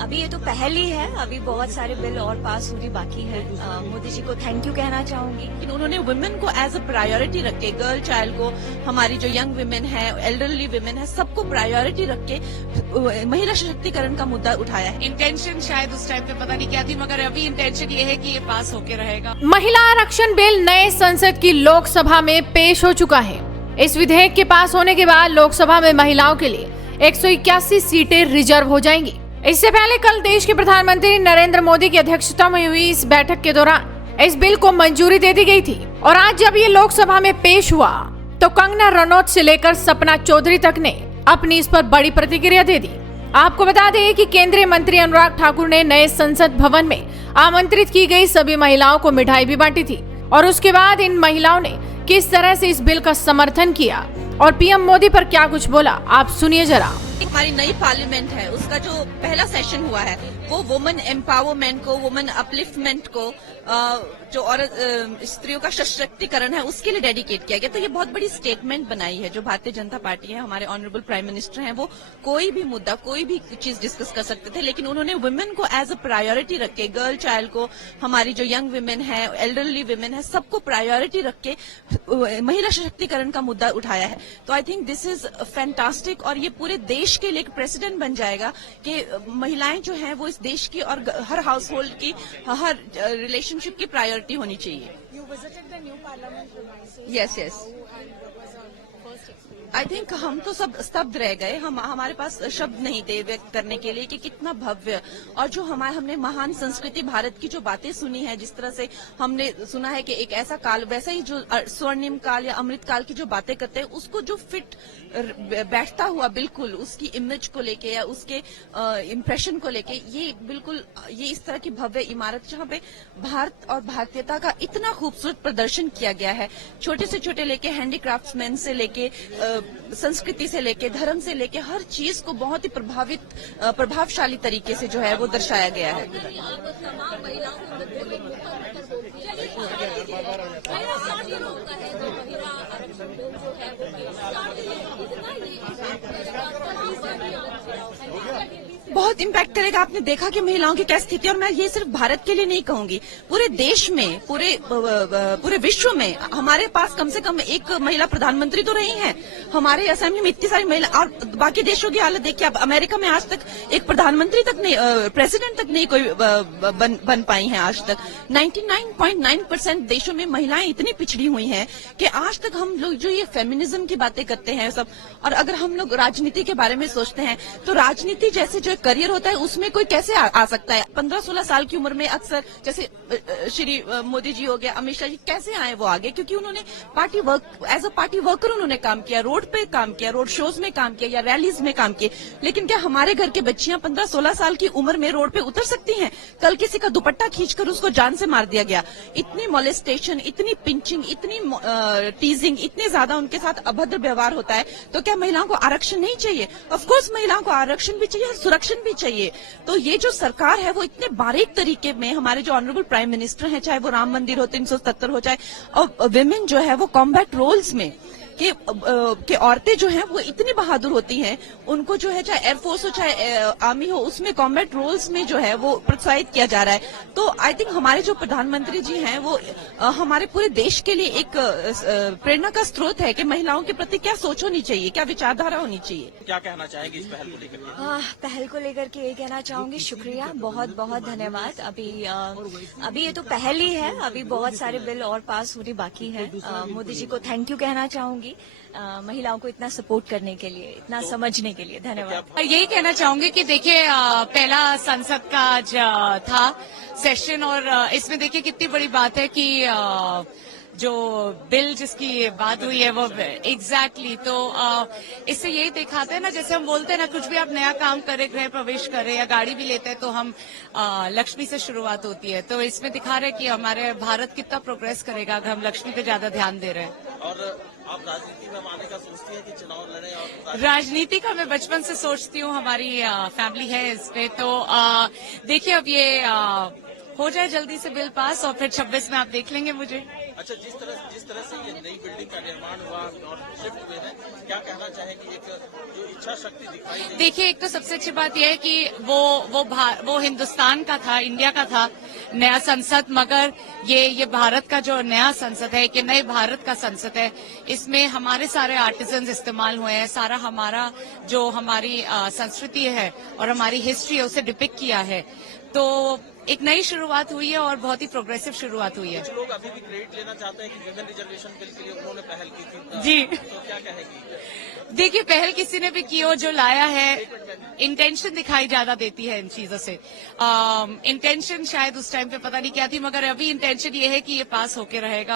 अभी ये तो पहल ही है, अभी बहुत सारे बिल और पास होने बाकी है। मोदी जी को थैंक यू कहना चाहूंगी। लेकिन उन्होंने वुमेन को एज अ प्रायोरिटी रख के, गर्ल चाइल्ड को, हमारी जो यंग वुमेन है, एल्डरली वुमेन है, सबको प्रायोरिटी रख के महिला सशक्तिकरण का मुद्दा उठाया है। इंटेंशन शायद उस टाइम पे पता नहीं क्या थी, मगर अभी इंटेंशन ये है कि ये पास होके रहेगा। महिला आरक्षण बिल नए संसद की लोकसभा में पेश हो चुका है। इस विधेयक के पास होने के बाद लोकसभा में महिलाओं के लिए 181 सीटें रिजर्व हो जाएंगी। इससे पहले कल देश के प्रधानमंत्री नरेंद्र मोदी की अध्यक्षता में हुई इस बैठक के दौरान इस बिल को मंजूरी दे दी गई थी और आज जब ये लोकसभा में पेश हुआ तो कंगना रनौत से लेकर सपना चौधरी तक ने अपनी इस पर बड़ी प्रतिक्रिया दे दी। आपको बता दें कि केंद्रीय मंत्री अनुराग ठाकुर ने नए संसद भवन में आमंत्रित की गई सभी महिलाओं को मिठाई भी बांटी थी और उसके बाद इन महिलाओं ने किस तरह से इस बिल का समर्थन किया और पीएम मोदी पर क्या कुछ बोला, आप सुनिए जरा। हमारी नई पार्लियामेंट है, उसका जो पहला सेशन हुआ है वो वुमेन एम्पावरमेंट को, वुमेन अपलिफ्टमेंट को, जो औरत स्त्रियों का सशक्तिकरण है उसके लिए डेडिकेट किया गया। तो ये बहुत बड़ी स्टेटमेंट बनाई है जो भारतीय जनता पार्टी है, हमारे ऑनरेबल प्राइम मिनिस्टर हैं, वो कोई भी मुद्दा, कोई भी चीज डिस्कस कर सकते थे, लेकिन उन्होंने वुमेन को एज अ प्रायोरिटी रख के, गर्ल चाइल्ड को, हमारी जो यंग वुमेन है, एल्डरली वुमेन है, सबको प्रायोरिटी रख के महिला सशक्तिकरण का मुद्दा उठाया है। तो I think this is fantastic और ये पूरे देश के लिए एक प्रेसिडेंट बन जाएगा कि महिलाएं जो हैं वो इस देश की और हर हाउस होल्ड की, हर रिलेशनशिप की प्रायोरिटी होनी चाहिए। यस यस, आई थिंक हम तो सब स्तब्ध रह गए। हमारे पास शब्द नहीं थे व्यक्त करने के लिए कि कितना भव्य, और जो हमने महान संस्कृति भारत की जो बातें सुनी है, जिस तरह से हमने सुना है कि एक ऐसा काल, वैसा ही जो स्वर्णिम काल या अमृत काल की जो बातें करते हैं उसको जो फिट बैठता हुआ बिल्कुल उसकी इमेज को लेके या उसके इम्प्रेशन को लेके, ये बिल्कुल ये इस तरह की भव्य इमारत जहाँ पे भारत और भारतीयता का इतना खूबसूरत प्रदर्शन किया गया है, छोटे से छोटे लेके हैंडीक्राफ्ट्समैन से लेके संस्कृति से लेके धर्म से लेके हर चीज को बहुत ही प्रभावशाली तरीके से जो है वो दर्शाया गया है। बहुत इम्पैक्ट करेगा। आपने देखा कि महिलाओं की क्या स्थिति, और मैं ये सिर्फ भारत के लिए नहीं कहूंगी, पूरे देश में, पूरे विश्व में हमारे पास कम से कम एक महिला प्रधानमंत्री तो रही हैं। हमारे असेंबली में इतनी सारी महिला, और बाकी देशों की हालत देखिए। अब अमेरिका में आज तक एक प्रधानमंत्री तक नहीं, प्रेसिडेंट तक नहीं कोई बन पाई है आज तक। 99.9% देशों में महिलाएं इतनी पिछड़ी हुई हैं कि आज तक हम लोग जो ये फेमिनिज्म की बातें करते हैं सब, और अगर हम लोग राजनीति के बारे में सोचते हैं तो राजनीति जैसे जो करियर होता है उसमें कोई कैसे आ सकता है। 15-16 साल की उम्र में अक्सर, जैसे श्री मोदी जी हो गया, अमित शाह जी, कैसे आए वो आगे? क्योंकि उन्होंने party work, as a party worker उन्होंने काम किया, रोड पे काम किया, रोड शोज में काम किया या रैलीज में काम किए। लेकिन क्या हमारे घर की बच्चियां 15-16 साल की उम्र में रोड पे उतर सकती हैं? कल किसी का दुपट्टा खींचकर उसको जान से मार दिया गया। इतनी मोलेस्टेशन, इतनी पिंचिंग, इतनी टीजिंग, इतने ज्यादा उनके साथ अभद्र व्यवहार होता है। तो क्या महिलाओं को आरक्षण नहीं चाहिए? ऑफकोर्स महिलाओं को आरक्षण भी चाहिए, सुरक्षा भी चाहिए। तो ये जो सरकार है वो इतने बारीक तरीके में, हमारे जो ऑनरेबल प्राइम मिनिस्टर हैं, चाहे वो राम मंदिर हो, 377 हो, चाहे और विमेन जो है वो कॉम्बैट रोल्स में कि औरतें जो हैं वो इतनी बहादुर होती हैं, उनको जो है चाहे एयरफोर्स हो चाहे आर्मी हो, उसमें कॉम्बैट रोल्स में जो है वो प्रोत्साहित किया जा रहा है। तो आई थिंक हमारे जो प्रधानमंत्री जी हैं वो हमारे पूरे देश के लिए एक प्रेरणा का स्रोत है कि महिलाओं के प्रति क्या सोच होनी चाहिए, क्या विचारधारा होनी चाहिए। क्या कहना चाहेंगे इस पहल को लेकर? पहल को लेकर के ये कहना चाहूंगी, शुक्रिया, बहुत बहुत धन्यवाद। अभी ये तो पहल ही है, अभी बहुत सारे बिल और पास होने बाकी है। मोदी जी को थैंक यू कहना चाहूंगी महिलाओं को इतना सपोर्ट करने के लिए, इतना समझने के लिए। धन्यवाद। यही कहना चाहूंगी कि देखिए, पहला संसद का आज था सेशन, और इसमें देखिए कितनी बड़ी बात है कि जो बिल जिसकी बात हुई है वो एग्जैक्टली तो इससे यही दिखाते हैं ना, जैसे हम बोलते हैं ना, कुछ भी आप नया काम करें, गृह प्रवेश करें या गाड़ी भी लेते हैं तो हम लक्ष्मी से शुरुआत होती है। तो इसमें दिखा रहे कि हमारे भारत कितना प्रोग्रेस करेगा अगर हम लक्ष्मी पे ज्यादा ध्यान दे रहे हैं। और आप राजनीति में आने का सोचती हैं कि चुनाव लड़े? और राजनीति का मैं बचपन से सोचती हूँ, हमारी फैमिली है इसमें। तो देखिए अब ये हो जाए जल्दी से बिल पास और फिर 26 में आप देख लेंगे मुझे। अच्छा, जिस तरह से ये नई बिल्डिंग का निर्माण हुआ और शिफ्ट हुए हैं, क्या कहना चाहेंगे? एक जो इच्छा शक्ति दिखाई दी। देखिए, एक तो सबसे अच्छी बात यह है कि वो हिंदुस्तान का था, इंडिया का था नया संसद, मगर ये भारत का जो नया संसद है, कि नए भारत का संसद है, इसमें हमारे सारे आर्टिजन्स इस्तेमाल हुए हैं, सारा हमारा जो हमारी संस्कृति है और हमारी हिस्ट्री है उसे डिपिक्ट किया है। तो एक नई शुरुआत हुई है और बहुत ही प्रोग्रेसिव शुरुआत हुई है। कुछ लोग अभी भी क्रेडिट लेना चाहते हैं कि विमेन रिजर्वेशन बिल के लिए उन्होंने पहल की थी। जी। तो क्या कहेगी? देखिए, पहल किसी ने भी की हो, जो लाया है, इंटेंशन दिखाई ज्यादा देती है इन चीजों से। इंटेंशन शायद उस टाइम पे पता नहीं क्या थी, मगर अभी इंटेंशन ये है कि ये पास होके रहेगा।